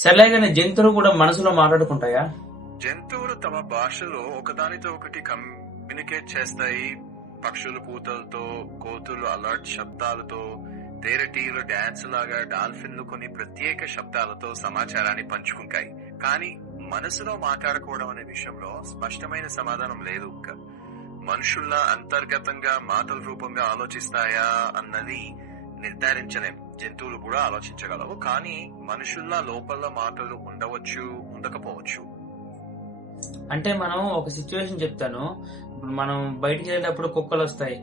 సర్లే గాని జంతువులు కూడా మనసులో మాట్లాడుకుంటాయా? జంతువులు తమ భాషలో ఒకదానితో ఒకటి కమ్యూనికేట్ చేస్తాయి. పక్షులు కూతలతో, కోతులు అలర్ట్ శబ్దాలతో, తేనెటీగలు డాన్స్ లాగా, డాల్ఫిన్లు కొన్ని ప్రత్యేక శబ్దాలతో సమాచారాన్ని పంచుకుంటాయి. కానీ మనసులో మాట్లాడుకోవడం అనే విషయంలో స్పష్టమైన సమాధానం లేదు. మనుషుల్లా అంతర్గతంగా మాటల రూపంగా ఆలోచిస్తాయా అన్నది నిర్ధారించలేం. జంతువులు కూడా ఆలోచించగలవు, కానీ మనుషుల్లా లోపల మాటలు ఉండవచ్చు, ఉండకపోవచ్చు. అంటే మనం ఒక సిచ్యువేషన్ చెప్తాను. ఇప్పుడు మనం బయటికి వెళ్ళేటప్పుడు కుక్కలు వస్తాయి.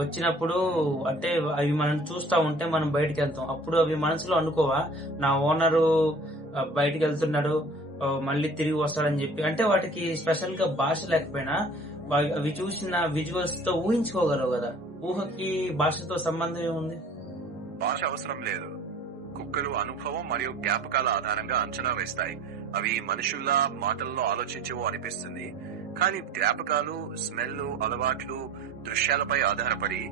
వచ్చినప్పుడు అంటే అవి మనం చూస్తా ఉంటే మనం బయటికి వెళ్తాం. అప్పుడు అవి మనసులో అనుకోవా, నా ఓనరు బయటికి వెళ్తున్నాడు, మళ్ళీ తిరిగి వస్తాడని చెప్పి. అంటే వాటికి స్పెషల్ గా భాష లేకపోయినా అవి చూసిన విజువల్స్ తో ఊహించుకోగలవు కదా. ఊహకి భాషతో సంబంధం ఏముంది? భాష అవసరం లేదు. కుక్కలు అనుభవం మరియు జ్ఞాపకాల ఆధారంగా అంచనా వేస్తాయి. అవి మనుషుల్లా మాటల్లో ఆలోచించవో అనిపిస్తుంది, కానీ జ్ఞాపకాలు, స్మెల్, అలవాట్లు, దృశ్యాలపై ఆధారపడి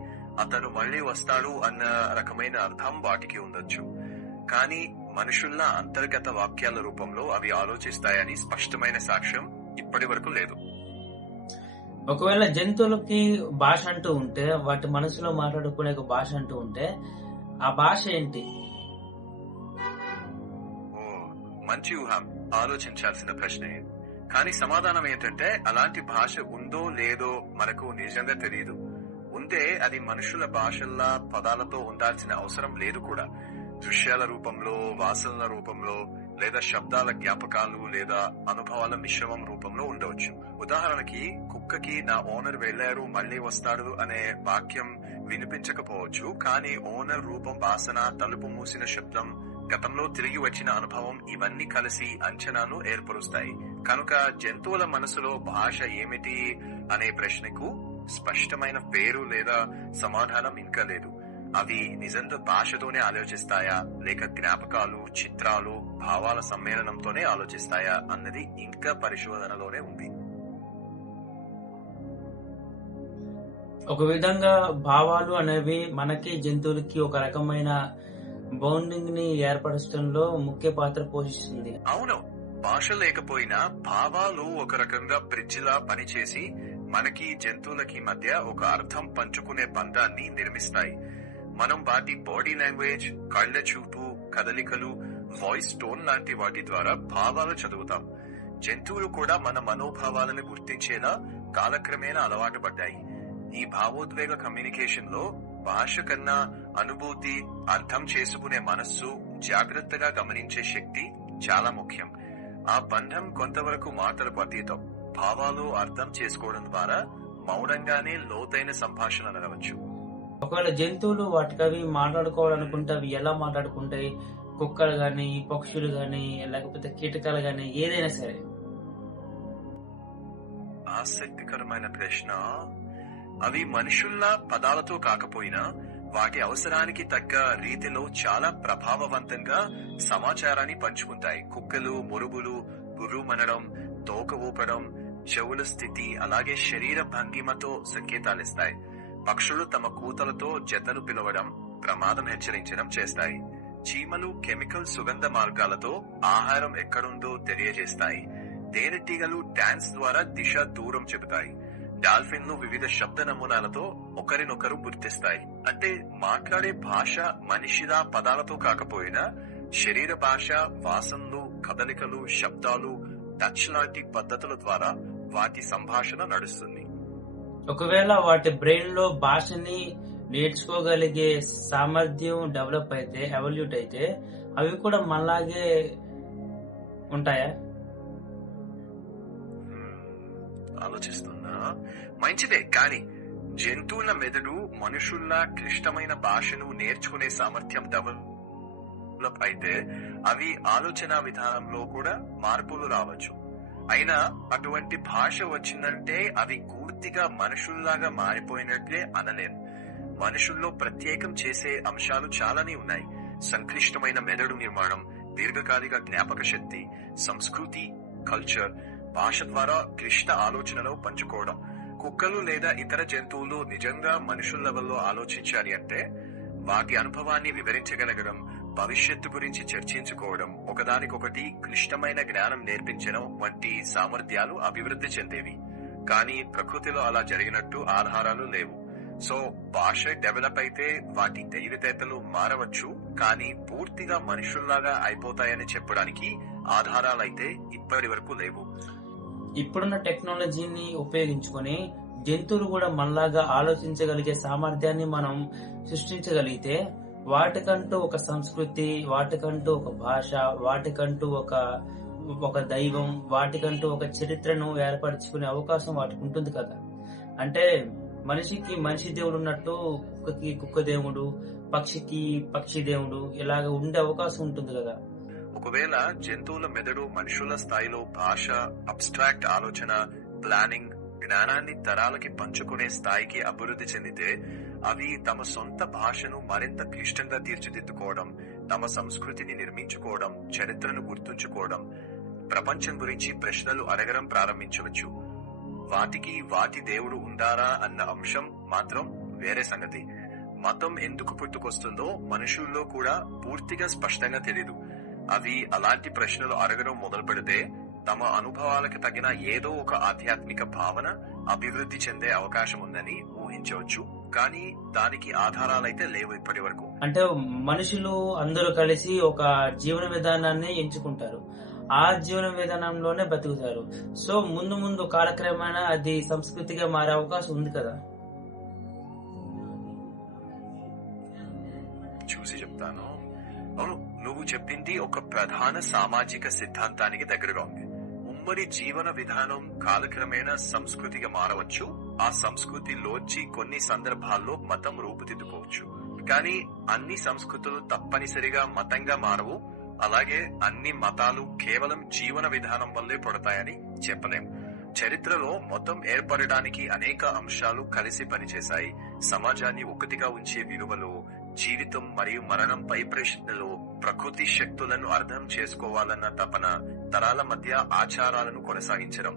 అతను మళ్లీ వస్తాడు అన్న రకమైన అర్థం వాటికి ఉండొచ్చు. కానీ మనుషుల్లా అంతర్గత వాక్యాల రూపంలో అవి ఆలోచిస్తాయని స్పష్టమైన సాక్ష్యం ఇప్పటి వరకు లేదు. ఒకవేళ జంతువులకి భాష అంటూ ఉంటే, వాటి మనసులో మాట్లాడుకునే ఒక భాష అంటూ ఉంటే, ఆ భాష ఏంటి? ఓ మంచి ఊహం, ఆలోచించాల్సిన ప్రశ్నే. కానీ సమాధానం ఏంటంటే అలాంటి భాష ఉందో లేదో మనకు నిజంగా తెలియదు. ఉంటే అది మనుషుల భాషల్లా పదాలతో ఉండాల్సిన అవసరం లేదు కూడా. దృశ్యాల రూపంలో, వాసనల రూపంలో, లేదా శబ్దాల జ్ఞాపకాలు లేదా అనుభవాల మిశ్రమం రూపంలో ఉండవచ్చు. ఉదాహరణకి కుక్కకి నా ఓనర్ వెళ్లారు మళ్లీ వస్తాడు అనే వాక్యం వినిపించకపోవచ్చు, కానీ ఓనర్ రూపం, వాసన, తలుపు మూసిన శబ్దం, గతంలో తిరిగి వచ్చిన అనుభవం ఇవన్నీ కలిసి అంచనాను ఏర్పరుస్తాయి. కనుక జంతువుల మనసులో భాష ఏమిటి అనే ప్రశ్నకు స్పష్టమైన పేరు లేదా సమాధానం ఇంకా లేదు. అవి నిజంగా భాషతోనే ఆలోచిస్తాయా, లేక జ్ఞాపకాలు, చిత్రాలు, భావాల సమ్మేళనంతోనే ఆలోచిస్తాయా అన్నది ఇంకా పరిశోధనలోనే ఉంది. ఒక విధంగా భావాలు అనేవి మనకి జంతువులకి ఒక రకమైన బౌండింగ్ ని ఏర్పరచడంలో ముఖ్య పాత్ర పోషిస్తుంది. అవును, భాష లేకపోయినా భావాలు ఒక రకంగా బ్రిడ్జిలా పనిచేసి మనకి జంతువులకి మధ్య ఒక అర్థం పంచుకునే బంధాన్ని నిర్మిస్తాయి. మనం వాటి బాడీ లాంగ్వేజ్, కళ్ళ చూపు, కదలికలు, వాయిస్ టోన్ లాంటి వాటి ద్వారా భావాలు చదువుతాం. జంతువులు కూడా మన మనోభావాలను గుర్తించేలా కాలక్రమేణా అలవాటు పడ్డాయి. ఈ భావోద్వేగ కమ్యూనికేషన్ లో భాష కన్నా అనుభూతి, అర్థం చేసుకునే మనస్సు, జాగ్రత్తగా గమనించే శక్తి చాలా ముఖ్యం. ఆ బంధం కొంతవరకు మాటలకు అతీతం. భావాలు అర్థం చేసుకోవడం ద్వారా మౌనంగానే లోతైన సంభాషణ నడవచ్చు. ఒకవేళ జంతువులు వాటికవి మాట్లాడుకోవాలనుకుంటే అవి ఎలా మాట్లాడుకుంటాయి? కుక్కలు గాని, పక్షులు గాని, లేకపోతే కీటకాలు గాని, ఏదైనా సరే. ఆసక్తికరమైన ప్రశ్న. అవి మనుషుల్లా పదాలతో కాకపోయినా వాటి అవసరానికి తగ్గ రీతిలో చాలా ప్రభావవంతంగా సమాచారాన్ని పంచుకుంటాయి. కుక్కలు మురుగులు, గుర్రుమనడం, తోక ఊపడం, చెవుల స్థితి, అలాగే శరీర భంగిమతో సంకేతాలిస్తాయి. పక్షులు తమ కూతలతో జతను పిలవడం, ప్రమాదం హెచ్చరించడం చేస్తాయి. చీమలు కెమికల్ సుగంధ మార్గాలతో ఆహారం ఎక్కడుందో తెలియజేస్తాయి. తేనెటీగలు డాన్స్ ద్వారా దిశ, దూరం చెబుతాయి. డాల్ఫిన్లు వివిధ శబ్ద నమూనాలతో ఒకరినొకరు గుర్తిస్తాయి. అంటే మాట్లాడే భాష మనిషిలా పదాలతో కాకపోయినా శరీర భాష, వాసనలు, కదలికలు, శబ్దాలు, టచ్ లాంటి పద్ధతుల ద్వారా వాటి సంభాషణ నడుస్తుంది. ఒకవేళ వాటి బ్రెయిన్ లో భాషని నేర్చుకోగలిగే సామర్థ్యం డెవలప్ అయితే, ఎవల్యూట్ అయితే, అవి కూడా మనలాగే ఉంటాయా? ఆలోచిస్తున్నా. మంచిదే, కానీ జంతువుల మెదడు మనుషుల్లా క్లిష్టమైన భాషను నేర్చుకునే సామర్థ్యం డెవలప్ అయితే అవి ఆలోచన విధానంలో కూడా మార్పులు రావచ్చు. అయినా అటువంటి భాష వచ్చిందంటే అవి పూర్తిగా మనుషుల్లాగా మారిపోయినట్లే అనలేం. మనుషుల్లో ప్రత్యేకం చేసే అంశాలు చాలానే ఉన్నాయి. సంక్లిష్టమైన మెదడు నిర్మాణం, దీర్ఘకాలిక జ్ఞాపక శక్తి, సంస్కృతి, కల్చర్, భాష ద్వారా క్లిష్ట ఆలోచనలు పంచుకోవడం. కుక్కలు లేదా ఇతర జంతువులు నిజంగా మనుషుల లెవెల్లో ఆలోచించాలి అంటే వాటి అనుభవాన్ని వివరించగలగడం, భవిష్యత్తు గురించి చర్చించుకోవడం, ఒకదానికొకటి క్లిష్టమైన జ్ఞానం నేర్పించడం వంటి సామర్థ్యాలు అభివృద్ధి చెందేవి. కానీ ప్రకృతిలో అలా జరిగినట్టు ఆధారాలు లేవు. సో భాష డెవలప్ అయితే వాటి తెలివితేటలు మారవచ్చు, కానీ పూర్తిగా మనుషుల్లాగా అయిపోతాయని చెప్పడానికి ఆధారాలైతే ఇప్పటి వరకు లేవు. ఇప్పుడున్న టెక్నాలజీని ఉపయోగించుకొని జంతువులు కూడా మనలాగా ఆలోచించగలిగే సామర్థ్యాన్ని మనం సృష్టించగలిగితే, వాటికంటూ ఒక సంస్కృతి, వాటికంటూ ఒక భాష, వాటికంటూ ఒక దైవం, వాటికంటూ ఒక చరిత్రను ఏర్పరచుకునే అవకాశం వాటికి ఉంటుంది కదా. అంటే మనిషికి మనిషి దేవుడు ఉన్నట్టు కుక్కకి కుక్క దేవుడు, పక్షికి పక్షి దేవుడు ఇలాగ ఉండే అవకాశం ఉంటుంది కదా. ఒకవేళ జంతువుల మెదడు మనుషుల స్థాయిలో భాష, అబ్స్ట్రాక్ట్ ఆలోచన, ప్లానింగ్, జ్ఞానాన్ని తరాలకి పంచుకునే స్థాయికి అభివృద్ధి చెందితే, అవి తమ సొంత భాషను మరింత క్లిష్టంగా తీర్చిదిద్దుకోవడం, తమ సంస్కృతిని నిర్మించుకోవడం, చరిత్రను గుర్తుంచుకోవడం, ప్రపంచం గురించి ప్రశ్నలు అడగడం ప్రారంభించవచ్చు. వాటికి వాటి దేవుడు ఉండారా అన్న అంశం మాత్రం వేరే సంగతి. మతం ఎందుకు పుట్టుకొస్తుందో మనుషుల్లో కూడా పూర్తిగా స్పష్టంగా తెలీదు. అవి అలాంటి ప్రశ్నలు అడగడం మొదలు పెడితే తమ అనుభవాలకు తగిన ఏదో ఒక ఆధ్యాత్మిక భావన అభివృద్ధి చెందే అవకాశం ఉందని ఊహించవచ్చు. కానీ దానికి ఆధారాలైతే లేవు ఇప్పటి వరకు. అంటే మనుషులు అందరూ కలిసి ఒక జీవన విధానాన్ని ఎంచుకుంటారు, ఆ జీవన విధానంలోనే బతుకుతారు. సో ముందు ముందు కాలక్రమేణా అది సంస్కృతిగా మారే అవకాశం ఉంది కదా. చూసి చెప్తాను. అవును, నువ్వు చెప్పింది ఒక ప్రధాన సామాజిక సిద్ధాంతానికి దగ్గరగా ఉంది. ఉమ్మడి జీవన విధానం కాలక్రమేణా సంస్కృతిగా మారవచ్చు. ఆ సంస్కృతిలోంచి కొన్ని సందర్భాల్లో మతం రూపుదిద్దుకోవచ్చు. కానీ అన్ని సంస్కృతులు తప్పనిసరిగా మతంగా మారవు. అలాగే అన్ని మతాలు కేవలం జీవన విధానం వల్లే పుడతాయని చెప్పలేం. చరిత్రలో మతం ఏర్పడడానికి అనేక అంశాలు కలిసి పనిచేశాయి. సమాజాన్ని ఒకటిగా ఉంచే విలువలు, జీవితం మరియు మరణంపై ప్రశ్నలు, ప్రకృతి శక్తులను అర్థం చేసుకోవాలన్న తపన, తరాల మధ్య ఆచారాలను కొనసాగించడం.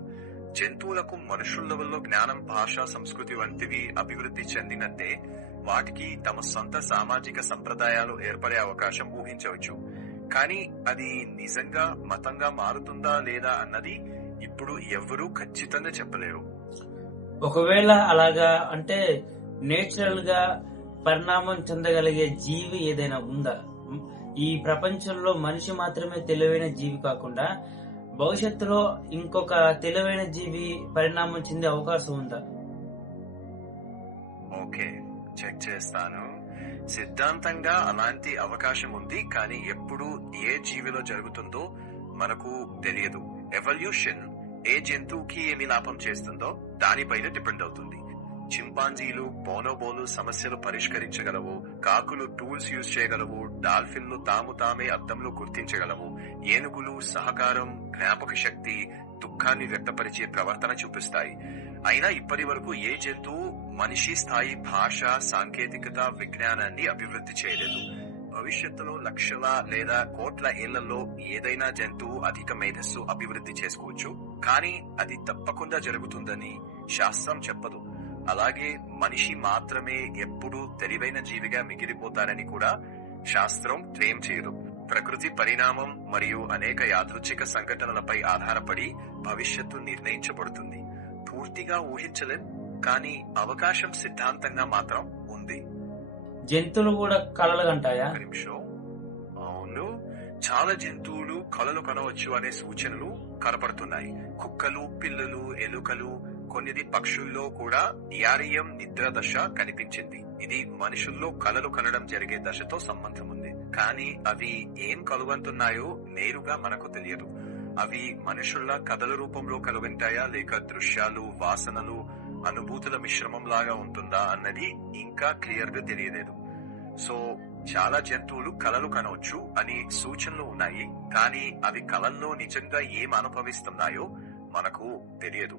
జంతువులకు మనుషుల లెవెల్లో జ్ఞానం, భాష, సంస్కృతి వంటివి అభివృద్ధి చెందినట్టే వాటికి తమ సొంత సామాజిక సంప్రదాయాలు ఏర్పడే అవకాశం ఊహించవచ్చు. కానీ అది నిజంగా మతంగా మారుతుందా లేదా అన్నది ఇప్పుడు ఎవ్వరూ ఖచ్చితంగా చెప్పలేరు. ఒకవేళ అలాగా అంటే నేచురల్ గా పరిణామం చెందగలిగే జీవి ఏదైనా ఉందా? ఈ ప్రపంచంలో మనిషి మాత్రమే తెలివైన జీవి కాకుండా భవిష్యత్తులో ఇంకొక తెలివైన జీవి పరిణామం చెందే అవకాశం ఉందా? ఓకే, చెక్ చేస్తాను. సిద్ధాంతంగా అలాంటి అవకాశం ఉంది, కానీ ఎప్పుడు ఏ జీవిలో జరుగుతుందో మనకు తెలియదు. ఎవల్యూషన్ ఏ జంతువుకి ఏమి లాభం చేస్తుందో దానిపైన డిపెండ్ అవుతుంది. చింపాంజీలు, బోనోబోలు సమస్యలు పరిష్కరించగలవు, కాకులు టూల్స్ యూజ్ చేయగలవు, డాల్ఫిన్లు తాము తామే అద్దంలో గుర్తించగలవు, ఏనుగులు సహకారం, జ్ఞాపక శక్తి, దుఃఖాన్ని వ్యక్తపరిచే ప్రవర్తన చూపిస్తాయి. అయినా ఇప్పటి వరకు ఏ జంతువు మనిషి స్థాయి భాష, సాంకేతికత, విజ్ఞానాన్ని అభివృద్ధి చేయలేదు. భవిష్యత్తులో లక్షల లేదా కోట్ల ఏళ్లలో ఏదైనా జంతువు అధిక మేధస్సు అభివృద్ధి చేసుకోవచ్చు, కానీ అది తప్పకుండా జరుగుతుందని శాస్త్రం చెప్పదు. అలాగే మనిషి మాత్రమే ఎప్పుడూ తెలివైన జీవిగా మిగిలిపోతారని కూడా శాస్త్రం క్లెయిమ్ చేయదు. ప్రకృతి పరిణామం మరియు అనేక యాదృచ్ఛిక సంఘటనలపై ఆధారపడి భవిష్యత్తు నిర్ణయించబడుతుంది. పూర్తిగా ఊహించలేం, కానీ అవకాశం సిద్ధాంతంగా మాత్రం ఉంది. జంతువులు కూడా కలలు కంటాయా? నిమిషం. అవును, చాలా జంతువులు కలలు కనవచ్చు అనే సూచనలు కనపడుతున్నాయి. కుక్కలు, పిల్లులు, ఎలుకలు, కొన్ని పక్షుల్లో కూడా యారియం నిద్ర దశ కనిపించింది. ఇది మనుషుల్లో కలలు కనడం జరిగే దశతో సంబంధం ఉంది. కానీ అవి ఏం కలుగంటున్నాయో నేరుగా మనకు తెలియదు. అవి మనుషుల కథల రూపంలో కలుగంటాయా, లేక దృశ్యాలు, వాసనలు, అనుభూతుల మిశ్రమం లాగా ఉంటుందా అన్నది ఇంకా క్లియర్ గా తెలియలేదు. సో చాలా జంతువులు కలలు కనవచ్చు అని సూచనలు ఉన్నాయి, కానీ అవి కలల్లో నిజంగా ఏం అనుభవిస్తున్నాయో మనకు తెలియదు.